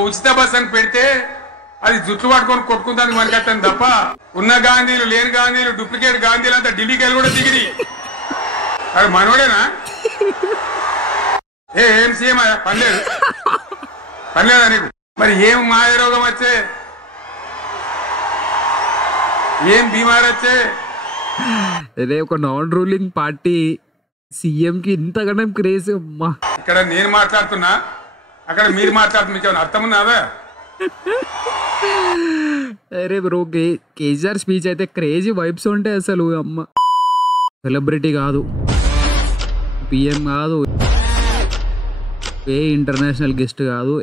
ఉచిత బస్ అని పెడితే అది జుట్లు పట్టుకొని కొట్టుకుందానికి మనకట్టని తప్ప ఉన్న గాంధీలు లేని గాంధీలు డూప్లికేట్ గాంధీలు అంతా ఢిల్లీకి వెళ్ళి కూడా దిగిరి అది మనోడేనా ఏం సీఎం పనిలేదా నీకు మరి ఏం మాయ రోగం వచ్చే ఏం బీమార్ వచ్చే అదే ఒక నాన్ రూలింగ్ పార్టీ సీఎం కి ఇంతగానం క్రేజ్ అమ్మా. ఇక్కడ నేను మాట్లాడుతున్నా అక్కడ మీరు మాట్లాడుతున్నా మీకు అర్థం ఉన్నదా? అరే బ్రో కేసీఆర్ స్పీచ్ అయితే క్రేజీ వైబ్స్ ఉంటాయి అసలు. అమ్మ సెలబ్రిటీ కాదు, పిఎం కాదు, ఏ ఇంటర్నేషనల్ గెస్ట్ కాదు,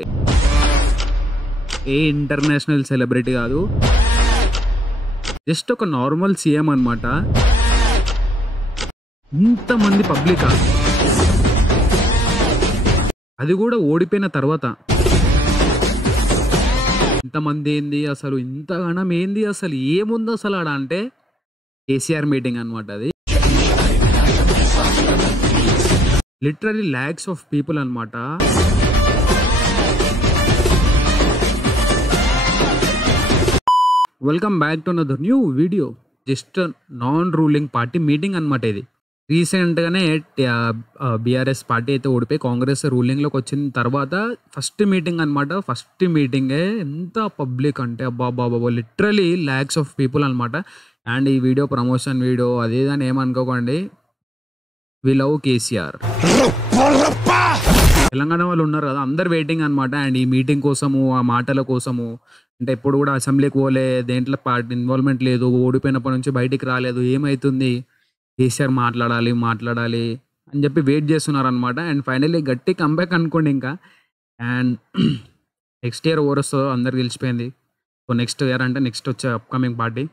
ఏ ఇంటర్నేషనల్ సెలబ్రిటీ కాదు, జస్ట్ ఒక నార్మల్ సీఎం అనమాట. ఇంతమంది పబ్లిక్, అది కూడా ఓడిపోయిన తర్వాత ఇంతమంది ఏంది అసలు, ఇంతగానం ఏంది అసలు, ఏముంది అసలు ఆడ అంటే కేసీఆర్ మీటింగ్ అనమాట. అది లిటరలీ ల్యాక్స్ ఆఫ్ పీపుల్ అనమాట. Welcome back to another new video. Just non ruling party meeting అనమాట. ఇది రీసెంట్గానే బీఆర్ఎస్ పార్టీ అయితే ఓడిపోయి కాంగ్రెస్ రూలింగ్లోకి వచ్చిన తర్వాత ఫస్ట్ మీటింగ్ అనమాట. ఫస్ట్ మీటింగే ఎంత పబ్లిక్ అంటే అబ్బా లిటరలీ ల్యాక్స్ ఆఫ్ పీపుల్ అనమాట. అండ్ ఈ వీడియో ప్రమోషన్ వీడియో అదేదని ఏమనుకోకండి, వి లవ్ కేసీఆర్. తెలంగాణ వాళ్ళు ఉన్నారు కదా, అందరు వెయిటింగ్ అనమాట. అండ్ ఈ మీటింగ్ కోసము, ఆ మాటల కోసము. అంటే ఎప్పుడు కూడా అసెంబ్లీకి పోలే, దేంట్లో పార్టీ ఇన్వాల్వ్మెంట్ లేదు, ఓడిపోయినప్పటి నుంచి బయటికి రాలేదు, ఏమవుతుంది, కేసీఆర్ మాట్లాడాలి అని చెప్పి వెయిట్ చేస్తున్నారు అనమాట. అండ్ ఫైనల్లీ గట్టి కంబ్యాక్ అనుకోండి ఇంకా. అండ్ నెక్స్ట్ ఇయర్ ఓవర్ వస్తుందో అందరికి తెలిసిపోయింది. సో నెక్స్ట్ ఇయర్ అంటే నెక్స్ట్ వచ్చే అప్కమింగ్ పార్టీ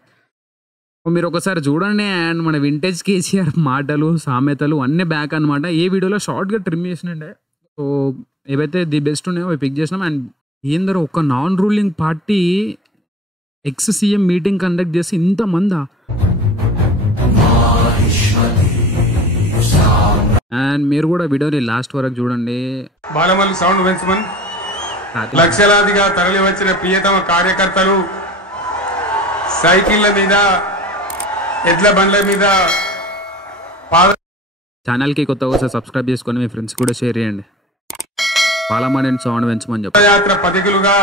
మీరు ఒకసారి చూడండి. అండ్ మన వింటేజ్ కేసీఆర్ మాటలు, సామెతలు అన్నీ బ్యాక్ అనమాట. ఏ వీడియోలో షార్ట్గా ట్రిమ్ చేసినండే. సో ఏవైతే ది బెస్ట్ ఉన్నాయో అవి పిక్ చేసినాం. అండ్ ఏందరో ఒక non ruling party ex CM meeting conduct చేసి ఇంతమందా. అండ్ మీరు కూడా వీడియోని లాస్ట్ వరకు చూడండి. బాలమల్లి సౌండ్ పెంచమని లక్షలాదిగా తరలి వచ్చిన ప్రియతమ కార్యకర్తలు సైకిళ్ల మీద, ఎడ్ల బండ్ల మీద, ఛానల్కి కొత్తగా ఒకసారి సబ్స్క్రైబ్ చేసుకొని మీ ఫ్రెండ్స్ కూడా షేర్ చేయండి. బాలమల్లి సౌండ్ పెంచమని చెప్పి యాత్ర పథికులుగా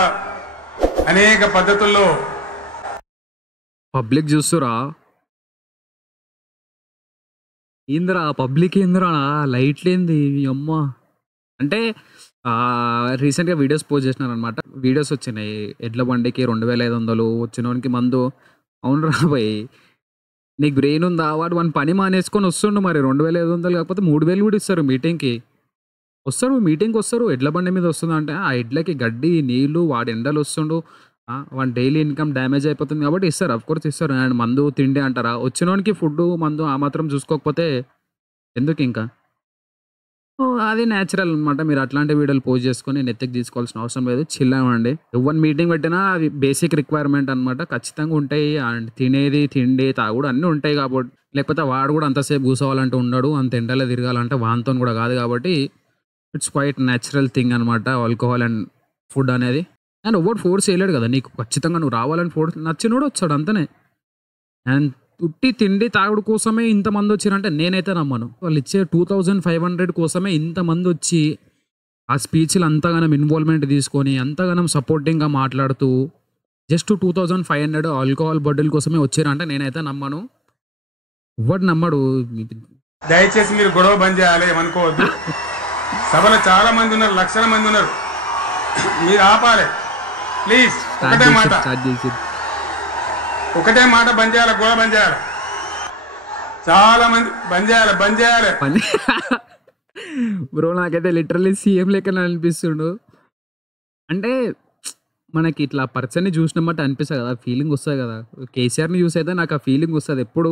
అనేక పద్ధతుల్లో పబ్లిక్ చూస్తురా. ఏందిరా పబ్లిక్, ఏందిరా లైట్లేంది అమ్మ అంటే. రీసెంట్గా వీడియోస్ పోస్ట్ చేసినారనమాట. వీడియోస్ వచ్చినాయి, ఎడ్ల బండికి 2500 వచ్చినోనికి మందు. అవును రా భయ్, నీకు బ్రెయిన్ ఉందా? వాడు వాడిని పని మానేసుకొని వస్తుండు. మరి 2500 కాకపోతే 3000 కూడా ఇస్తారు. మీటింగ్కి వస్తారు, ఎడ్ల బండి మీద వస్తుంది అంటే ఆ ఎడ్లకి గడ్డి, నీళ్లు, వాడి ఎండలు వస్తుండు, వాడి డైలీ ఇన్కమ్ డ్యామేజ్ అయిపోతుంది కాబట్టి ఇస్తారు. అఫ్కోర్స్ ఇస్తారు. అండ్ మందు తిండి అంటారా, వచ్చినోనికి ఫుడ్ మందు ఆ మాత్రం చూసుకోకపోతే ఎందుకు ఇంకా. అది న్యాచురల్ అనమాట. మీరు అట్లాంటి వీడియోలు పోస్ట్ చేసుకొని నెత్తికి తీసుకోవాల్సిన అవసరం లేదు. చిల్ అవ్వండి. ఎవరి మీటింగ్ పెట్టినా అవి బేసిక్ రిక్వైర్మెంట్ అనమాట, ఖచ్చితంగా ఉంటాయి. అండ్ తినేది, తిండి, తాగుడు అన్నీ ఉంటాయి కాబట్టి. లేకపోతే వాడు కూడా అంతసేపు కూర్చోవాలంటే ఉండడు, అంత ఎండలో తిరగాలంటే వాంతో కూడా కాదు కాబట్టి ఇట్స్ క్వైట్ న్యాచురల్ థింగ్ అనమాట ఆల్కహాల్ అండ్ ఫుడ్ అనేది. అండ్ ఎవరు ఫోర్స్ చేయలేడు కదా నీకు, ఖచ్చితంగా నువ్వు రావాలని ఫోర్స్, నచ్చినోడు వచ్చాడు అంతనే. అండ్ ఉట్టి తిండి తాగుడు కోసమే ఇంతమంది వచ్చిరంటే నేనైతే నమ్మను. వాళ్ళు ఇచ్చే 2500 కోసమే ఇంతమంది వచ్చి ఆ స్పీచ్లు అంతగానం ఇన్వాల్వ్మెంట్ తీసుకొని అంతగానం సపోర్టింగ్గా మాట్లాడుతూ జస్ట్ 2500 ఆల్కహాల్ బాటిల్ కోసమే వచ్చారంటే నేనైతే నమ్మను. ఎవడు నమ్మడు. దయచేసి మీరు గొడవ బంద్ చేయాలి, ఏమనుకోవద్దు. సభలో చాలా మంది ఉన్నారు, లక్షల మంది ఉన్నారు, మీరు ఆపాలి ప్లీజ్. ఒకటే మాట బంద్ చేయాలి, గొడవ బంద్ చేయాలి. చాలా మంది బంద్ చేయాలి. బ్రో నాకైతే లిటరల్లీ సీఎం లెక్కన అనిపిస్తుండు. అంటే మనకి ఇట్లా పర్సన్ని చూసినమాట అనిపిస్తుంది కదా, ఫీలింగ్ వస్తుంది కదా. కేసీఆర్ని చూసి అయితే నాకు ఆ ఫీలింగ్ వస్తుంది ఎప్పుడు.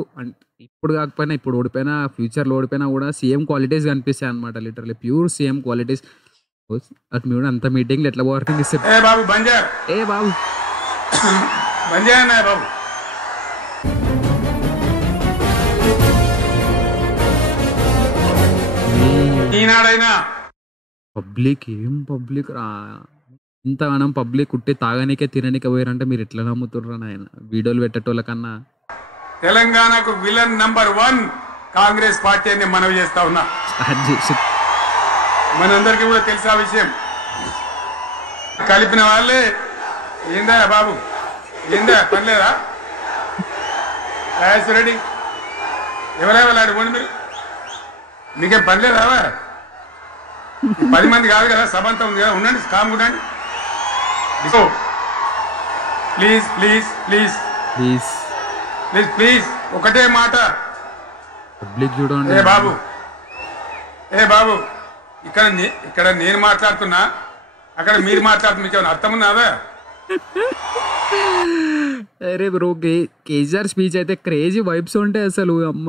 ఇప్పుడు కాకపోయినా, ఇప్పుడు ఓడిపోయినా, ఫ్యూచర్లో ఓడిపోయినా కూడా సీఎం క్వాలిటీస్ కనిపిస్తాయి అనమాట. Literally pure CM qualities. అటు మీరు అంత మీటింగ్లు ఎట్లా పోతుంది బాబు బంద్ చేయాలి, బాబు బంద్ చేయండి బాబు. ఈనాడైనా పబ్లిక్ ఏం పబ్లిక్ రా. ఇంతగానం పబ్లిక్ ఉట్టి తాగనీకే తిననీకే పోయారంటే మీరు ఎట్లా నమ్ముతుర్రా నాయన వీడియోలు పెట్టేటోళ్ళ కన్నా. తెలంగాణకు విలన్ నంబర్ 1 కాంగ్రెస్ పార్టీ అని మనవి చేస్తా ఉన్నా. మనందరికీ కూడా తెలుసా విషయం. కలిపిన వాళ్ళే ఏందా బాబు, ఏందా పనిలేదా రెడ్డి, ఎవరెవరు పోండి మీరు, మీకేం పనిలేదా? 10 మంది కాదు కదా, సభ అంతా ఉంది కదా, ఉండండి కామ్ ఉండండి. Please please please please please please ఒకటే మాట, పబ్లిక్ చూడండి. ఏ బాబు ఇక్కడ నేను మాట్లాడుతున్నా, అక్కడ మీరు మాట్లాడుతున్నా, మీకు ఏమైనా అర్థం ఉన్నదా? అరే బ్రో కేసీఆర్ స్పీచ్ అయితే క్రేజీ వైబ్స్ ఉంటాయి అసలు. అమ్మ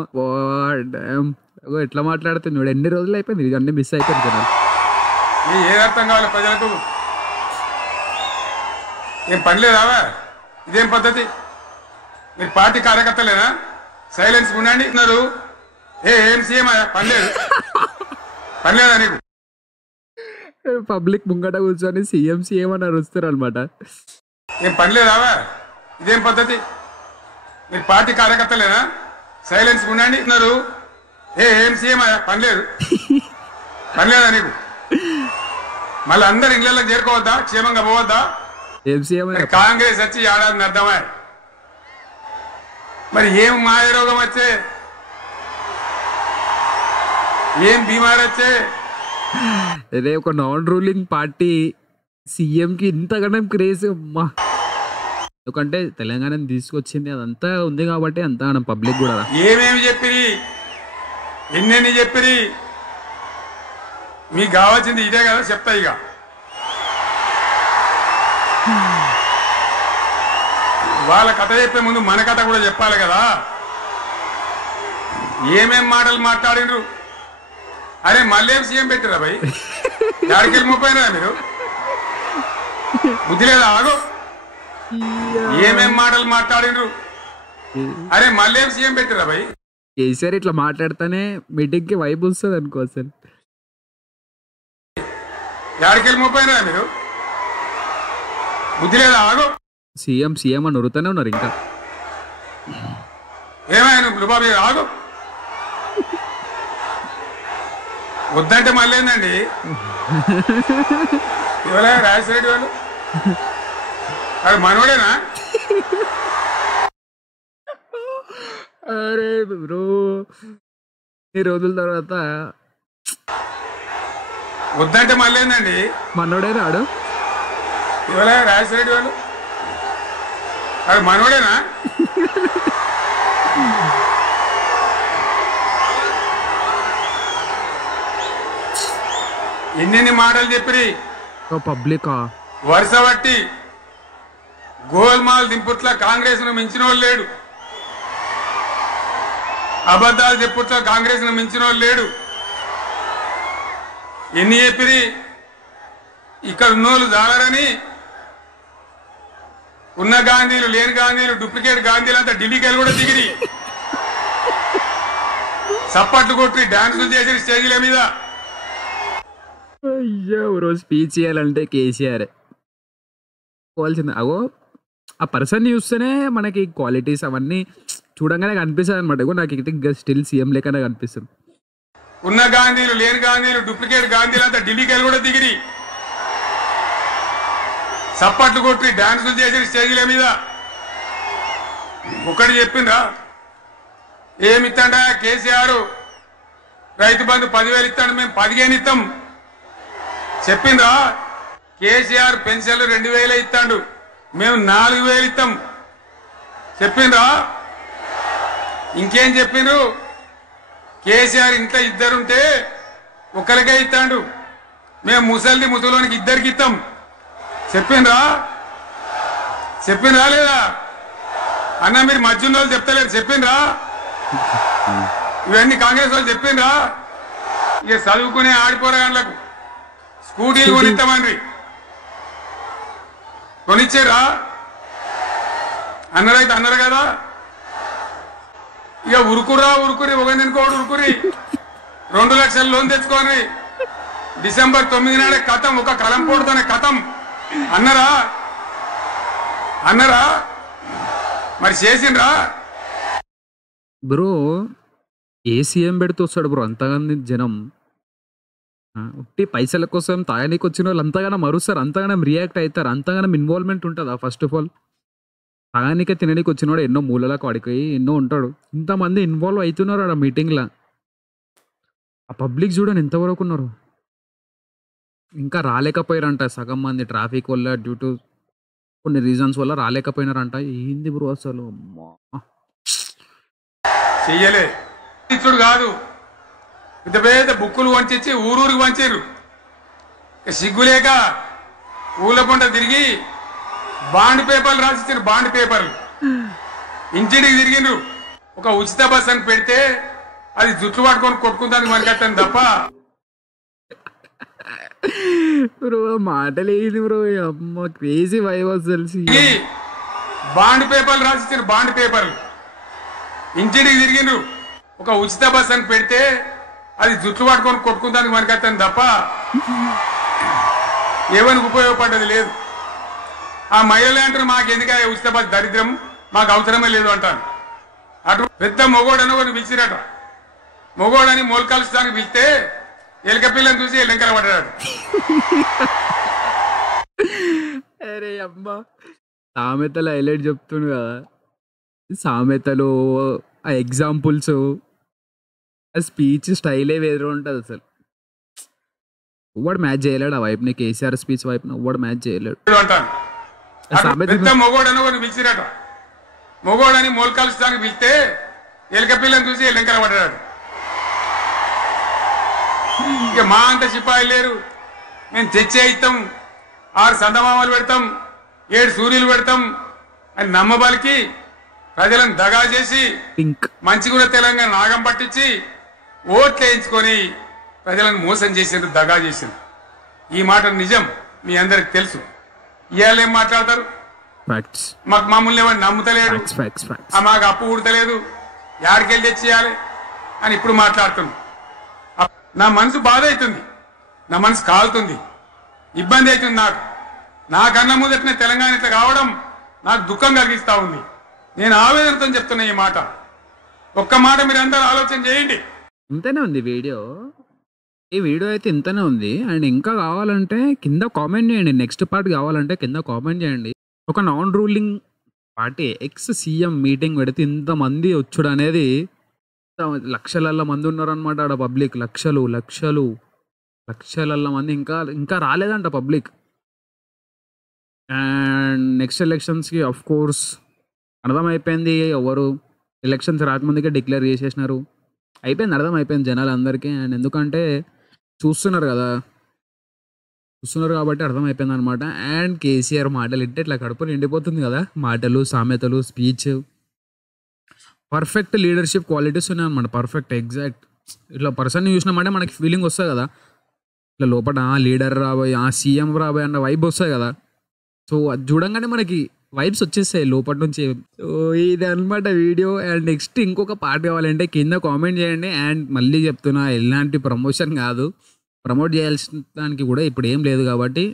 ఎట్లా మాట్లాడుతుంది చూడు, ఎన్ని రోజులు అయిపోయింది ఇది అన్ని మిస్ అయిపోయింది కదా. ఏ అర్థం కావాలి ప్రజలకు? ఏం పని లేదావా? ఇదేం పద్ధతి? మీరు పార్టీ కార్యకర్తలేనా? సైలెన్స్ ఉండండి అన్నారు. ఏం సీఎం పనిలేదు, పనిలేదా నీకు? పబ్లిక్ ముంగట కూర్చొని సీఎం అని అరుస్తారు అనమాట. ఏం పనిలేదావా? ఇదేం పద్ధతి? మీరు పార్టీ కార్యకర్తలేనా? సైలెన్స్ ఉండండి అన్నారు. ఏం సీఎం పనిలేదు, పనిలేదా నీకు? మళ్ళీ అందరు ఇళ్లలోకి చేరుకోవద్దా? క్షేమంగా పోవద్దా? కాంగ్రెస్ వచ్చి ఏడాది అర్థమా? మరి ఏం మాయ రోగం వచ్చే, ఏం బీమారు వచ్చే? అదే ఒక నాన్ రూలింగ్ పార్టీ సీఎంకి ఇంతగానో క్రేజ్ అమ్మా. ఎందుకంటే తెలంగాణ తీసుకొచ్చింది అదంతా ఉంది కాబట్టి అంతా పబ్లిక్ కూడా. ఏమేమి చెప్పిరి, ఎన్నెన్ని చెప్పిరి, మీకు కావాల్సింది ఇదే కదా, చెప్తా. ఇక వాళ్ళ కథ చెప్పే ముందు మన కథ కూడా చెప్పాలి కదా. ఏమేం మాటలు మాట్లాడినరు? అరే మళ్ళేం సీఎం పెట్టిరా భయ్, యాడికెళ్ళి ముప్పైనా మీరు? బుద్ధి లేదా? ఆగో, ఏమేం మాటలు మాట్లాడినరు? అరే మళ్ళేం సీఎం పెట్టిరా భయ్? కేసీఆర్ ఇట్లా మాట్లాడితేనే మీటింగ్ కి వైబ్ వస్తుంది అనుకో. అసలు యాడికెళ్ళి ముప్పైనా మీరు? బుద్ధి లేదా? ఆగో, సీఎం అని ఉరుతూనే ఉన్నారు ఇంకా. ఏమైనా బాబు ఆగు, వద్దంటే మళ్ళీ ఏందండి? ఇవాళ రాజశేఖర వాళ్ళు అది మనోడేనా? అరే బ్రో ఈ రోజుల తర్వాత వద్దంటే మళ్ళీ ఏందండి? మనోడే రాడు. ఇవాళ రాజశేఖర వాళ్ళు అది మనోడేనా? ఎన్నెన్ని మాటలు చెప్పిరి పబ్లికా వరుస బట్టి. గోల్మాల్ దింపుట్ల కాంగ్రెస్ ను మించిన వాళ్ళు లేడు, అబద్ధాలు చెప్పుట్ల కాంగ్రెస్ ను మించిన వాళ్ళు లేడు. ఎన్ని చెప్పిరి? ఇక్కడ ఉన్నోళ్ళు జాలరని ఉన్న గాంధీలు లేని గాంధీలు డూప్లికేట్ గాంధీలు అంతా ఢిల్లీకి వెళ్ళి కూడా దిగిరి, చప్పట్లు కొట్టి డాన్సులు చేసి స్టేజీల మీద. అయ్యో రోజు స్పీచ్ చేయాలంటే కేసీఆర్ పోవాల్సింది. అగో ఆ పర్సన్ చూస్తేనే మనకి క్వాలిటీస్ అవన్నీ చూడంగానే కనిపిస్తుంది అనమాట. నాకు స్టిల్ సీఎం లేకనే కనిపిస్తుంది. ఉన్న గాంధీలు లేని గాంధీలు డూప్లికేట్ గాంధీలు అంతా ఢిల్లీకి వెళ్ళి కూడా దిగిరి, చప్పట్లు కొట్టి డాన్సులు చేసి స్టేజీల మీద. ఒకటి చెప్పిండ్రా? ఏమిత్తాడా కేసీఆర్? రైతు బంధు 10,000 ఇస్తాడు, మేము 15 ఇస్తాం చెప్పిండ్రా? కేసీఆర్ పెన్షన్లు 2,000 ఇస్తాడు, మేము 4,000 ఇస్తాం చెప్పిండ్రా? ఇంకేం చెప్పిండ్రు? కేసీఆర్ ఇంట్లో ఇద్దరుంటే ఒకరికే ఇస్తాడు, మేము ముసలోనికి 2 ఇస్తాం చెప్పిండ్రా? చెప్పిండ్రా లేదా అన్న? మీరు మధ్యన్న వాళ్ళు చెప్తలేరు, చెప్పిండ్రా? ఇవన్నీ కాంగ్రెస్ వాళ్ళు చెప్పిండ్రా? ఇక చదువుకునే ఆడిపోరగాళ్ళకు స్కూటీలు కొనిస్తామని కొనిచ్చారా? అన్నారైతే అన్నారు కదా. ఇక ఉరుకురి ఒకరికొకడు ఉరుకురి 2 లక్షల లోన్ తెచ్చుకొని డిసెంబర్ 9 నాడే కథం, ఒక కలంపోటుతోనే కథం. అన్నరా అన్నరా మరి చేసిండ్రా? బ్రో ఏ సీఎం పెడితే వస్తాడు బ్రో అంతగాని జనం? ఉట్టి పైసల కోసం తాగనీకి వచ్చిన వాళ్ళు అంతగానం మరుస్తారు, అంతగానం రియాక్ట్ అవుతారు, అంతగానం ఇన్వాల్వ్మెంట్ ఉంటుందా? ఫస్ట్ ఆఫ్ ఆల్ తాగనీకే తిననీకి వచ్చినవాడు ఎన్నో మూలలకు వాడికి ఎన్నో ఉంటాడు, ఇంతమంది ఇన్వాల్వ్ అవుతున్నారు ఆడ మీటింగ్లో. ఆ పబ్లిక్ చూడండి ఎంతవరకు ఉన్నారు. ఇంకా రాలేకపోయారంట సగం మంది, ట్రాఫిక్ వల్ల డ్యూ టు కొన్ని రీజన్స్ వల్ల రాలేకపోయినారంట. ఏంది బ్రో అసలు? అమ్మా చెయ్యలే ఇచ్చుడు కాదు, పెద్ద పెద్ద బుక్కులు వంచి ఊరూరికి వంచారు. సిగ్గులేక ఊళ్ళ పంట తిరిగి బాండ్ పేపర్లు రాసిచ్చారు. బాండ్ పేపర్లు ఇంటికి తిరిగిండ్రు. ఒక ఉచిత బస్ అని పెడితే అది జుట్లు పట్టుకొని కొట్టుకుందానికి మనకట్టని తప్ప బ్రో మాటలు ఏంది బ్రో? అమ్మ క్రేజీ వైబ్ అసలు. బాండ్ పేపర్లు రాసిచ్చారు. బాండ్ పేపర్లు ఇంటికి తిరిగిండ్రు. ఒక ఉచిత బస్ అని పెడితే అది జుట్లు పట్టుకొని కొట్టుకుందానికి మనకట్టని తప్ప ఏమనికి ఉపయోగపడ్డది లేదు. ఆ మహిళలు అంటారు మాకు ఎందుక ఉచిత బస్ దరిద్రం, మాకు అవసరమే లేదు అంటాను. అటు పెద్ద మొగోడని ఒకటి పిలిచిరట. మొగోడని మొలకలుస్తానికి పిలిస్తే ఎలుక పిల్లని చూసి ఎల్లంకల పడ్డాడు. అరే అమ్మా సామెతలు హైలైట్ చెప్తుండు కదా, సామెతలు ఆ ఎగ్జాంపుల్స్ ఆ స్పీచ్ స్టైలే వేరే ఉంటుంది అసలు. వాడు మ్యాచ్ చేయలేడు ఆ వైపుని, కేసీఆర్ స్పీచ్ వైపున వాడు మ్యాచ్ చేయలేడు అంటాను. పెద్ద మొగోడని ఒకటి పిలిచిరట. మొగోడని మొలకలుస్తానికి పిలిస్తే ఎలుక పిల్లని చూసి ఎల్లంకల పడ్డాడు. ఇక మా అంత సిపాయి లేరు, మేము తెచ్చే ఇస్తాం, 6 సందమామలు పెడతాం, 7 సూర్యులు పెడతాం అని నమ్మబలికి ప్రజలను దగా చేసి మంచిగున్న తెలంగాణ నాగం పట్టించి ఓట్లు వేయించుకొని ప్రజలను మోసం చేసిండ్రు, దగా చేసిండ్రు. ఈ మాట నిజం, మీ అందరికి తెలుసు. ఇవాళ ఏం మాట్లాడతారు? మాకు మమ్మల్ని ఎవరు నమ్ముతలేడు, మాకు అప్పు ఉడతలేదు, యాడికెళ్ళి తెచ్చేయాలి అని ఇప్పుడు మాట్లాడుతున్నాం. నా మనసు బాధ అవుతుంది, నా మనసు కాలుతుంది, ఇబ్బంది అవుతుంది. నాకన్నా మొదటినే తెలంగాణ ఇట్లా కావడం నాకు దుఃఖం కలిగిస్తా ఉంది. నేను ఆవేదనతో చెప్తున్నా ఈ మాట. ఒక్క మాట మీరు అందరూ ఆలోచన చేయండి. ఇంతనే ఉంది వీడియో, ఈ వీడియో అయితే ఇంతనే ఉంది. అండ్ ఇంకా కావాలంటే కింద కామెంట్ చేయండి, నెక్స్ట్ పార్ట్ కావాలంటే కింద కామెంట్ చేయండి. ఒక non ruling party ex CM meeting పెడితే ఇంతమంది వచ్చుడు అనేది, లక్షల మంది ఉన్నారనమాట ఆడ పబ్లిక్, లక్షల మంది ఇంకా రాలేదంట పబ్లిక్. అండ్ నెక్స్ట్ ఎలక్షన్స్కి ఆఫ్ కోర్స్ అర్థమైపోయింది, ఎవరు ఎలక్షన్స్ రాకముందుకే డిక్లేర్ చేసేసినారు, అయిపోయింది, అర్థమైపోయింది జనాలందరికీ. అండ్ ఎందుకంటే చూస్తున్నారు కాబట్టి అర్థమైపోయింది అనమాట. అండ్ కేసీఆర్ మాటలు ఇంటే ఇట్లా కడుపు నిండిపోతుంది కదా, మాటలు, సామెతలు, స్పీచ్, పర్ఫెక్ట్ లీడర్షిప్ క్వాలిటీస్ ఉన్నాయి అనమాట. పర్ఫెక్ట్ ఎగ్జాక్ట్ ఇట్లా పర్సన్ని చూసినామంటే మనకి ఫీలింగ్ వస్తుంది కదా, ఇట్లా లోపల లీడర్ రాబోయే, సీఎం రాబోయే అన్న వైబ్ వస్తుంది కదా. సో అది చూడంగానే మనకి వైబ్స్ వచ్చేస్తాయి లోపల నుంచి. సో ఇది అనమాట వీడియో. అండ్ నెక్స్ట్ ఇంకొక పార్ట్ కావాలంటే కింద కామెంట్ చేయండి. అండ్ మళ్ళీ చెప్తున్నా, ఎలాంటి ప్రమోషన్ కాదు, ప్రమోట్ చేయాల్సిన దానికి కూడా ఇప్పుడు ఏం లేదు కాబట్టి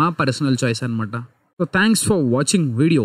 మా పర్సనల్ చాయిస్ అనమాట. So thanks for watching video.